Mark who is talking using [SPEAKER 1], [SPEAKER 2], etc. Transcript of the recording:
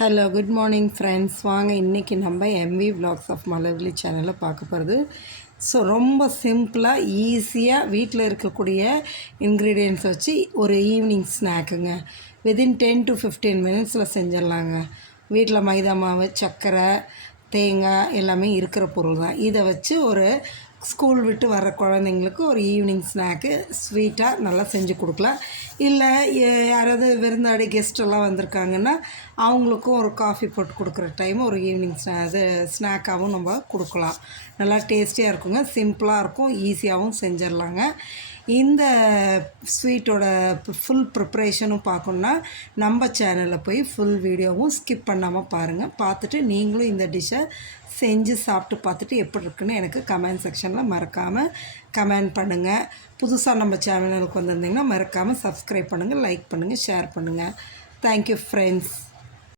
[SPEAKER 1] Hello good morning friends வாங்க இன்றைக்கி நம்ம எம்வி vlogs ஆஃப் மலர்விழி சேனலில் பார்க்க போகிறது ஸோ ரொம்ப சிம்பிளாக ஈஸியாக வீட்டில் இருக்கக்கூடிய இன்க்ரீடியன்ஸ் வச்சு ஒரு ஈவினிங் ஸ்நாக்குங்க வித்தின் டென் டு ஃபிஃப்டீன் மினிட்ஸில் செஞ்சிடலாங்க. வீட்டில் மைதா மாவு சர்க்கரை தேங்காய் எல்லாமே இருக்கிற பொருள் தான் இதை வச்சு ஒரு ஸ்கூல் விட்டு வர குழந்தைங்களுக்கு ஒரு ஈவினிங் ஸ்நாக்கு ஸ்வீட்டாக நல்லா செஞ்சு கொடுக்கலாம். இல்லை யாராவது விருந்தாடி கெஸ்டெல்லாம் வந்திருக்காங்கன்னா அவங்களுக்கும் ஒரு காஃபி போட்டு கொடுக்குற டைம் ஒரு ஈவினிங் ஸ்நா இது ஸ்நாக்காகவும் நம்ம கொடுக்கலாம். நல்லா டேஸ்டியாக இருக்குங்க. சிம்பிளாக இருக்கும். ஈஸியாகவும் செஞ்சிடலாங்க. இந்த ஸ்வீட்டோட ஃபுல் ப்ரிப்ரேஷனும் பார்க்கணுன்னா நம்ம சேனலில் போய் ஃபுல் வீடியோவும் ஸ்கிப் பண்ணாமல் பாருங்கள் பார்த்துட்டு நீங்களும் இந்த டிஷ்ஷை செஞ்சு சாப்பிட்டு பார்த்துட்டு எப்படி இருக்குன்னு எனக்கு கமெண்ட் செக்ஷனில் மறக்காமல் கமெண்ட் பண்ணுங்கள் புதுசாக நம்ம சேனலுக்கு வந்திருந்தீங்கன்னா மறக்காமல் சப்ஸ்கிரைப் பண்ணுங்கள் லைக் பண்ணுங்கள் ஷேர் பண்ணுங்கள் தேங்க்யூ ஃப்ரெண்ட்ஸ்